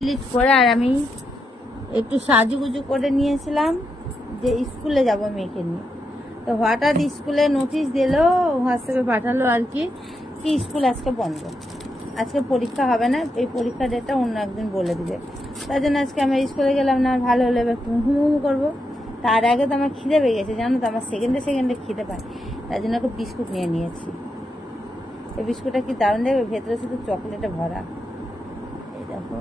কমপ্লিট করে আর আমি একটু সাজুগুজু করে নিয়েছিলাম যে স্কুলে যাব মেয়েকে নিয়ে। তো হঠাৎ স্কুলে নোটিশ দিল, হোয়াটসঅ্যাপে পাঠালো আর কি স্কুল আজকে বন্ধ, আজকে পরীক্ষা হবে না, এই পরীক্ষার ডেটটা অন্য একদিন বলে দিবে। তার জন্য আজকে আমরা স্কুলে গেলাম না। ভালো হলে এবার হুমু করবো। তার আগে তো আমার খিদে পেয়ে গেছে, জানো তো, আমার সেকেন্ডে খিদে পায়। তার জন্য একটা বিস্কুট নিয়ে নিয়েছি। এই বিস্কুটটা কি দারুণ দেখবে, ভেতরে শুধু চকলেটে ভরা। এই দেখো,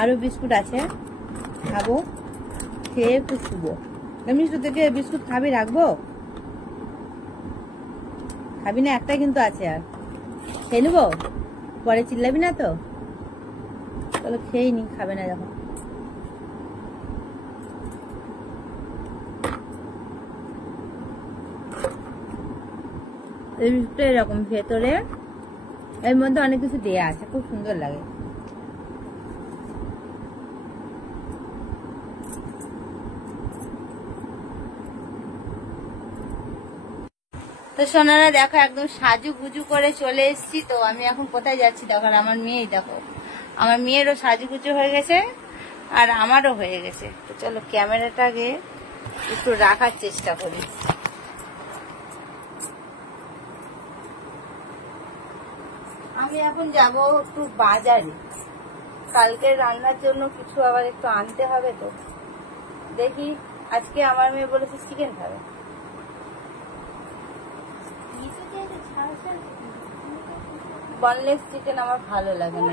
আরো বিস্কুট আছে, খাবো, খেয়ে একটু শুবো। এমনি তো থেকে বিস্কুট খাবি, রাখবো? খাবি না? একটা কিন্তু আছে, আর খেয়ে নেবো, পরে চিল্লাবি না তো? তাহলে খেয়ে নি, খাবে না যখন। এই বিস্কুটটা এরকম, ভেতরে এর মধ্যে অনেক কিছু দেয়া আছে, খুব সুন্দর লাগে। তো সোনারা দেখো, একদম সাজু গুজু করে চলে এসেছি। তো আমি এখন কোথায় যাচ্ছি দেখো, আমার মেয়েই দেখো, আমার মেয়েরও সাজুগুজু হয়ে গেছে আর আমারও হয়ে গেছে। তো চলো ক্যামেরাটাকে একটু রাখার চেষ্টা করি। আমি এখন যাব একটু বাজারে, কালকে রান্নার জন্য কিছু আবার একটু আনতে হবে। তো দেখি, আজকে আমার মেয়ে বলেছে চিকেন খাবে। বনলেস চিকেন আমার ভালো লাগে না।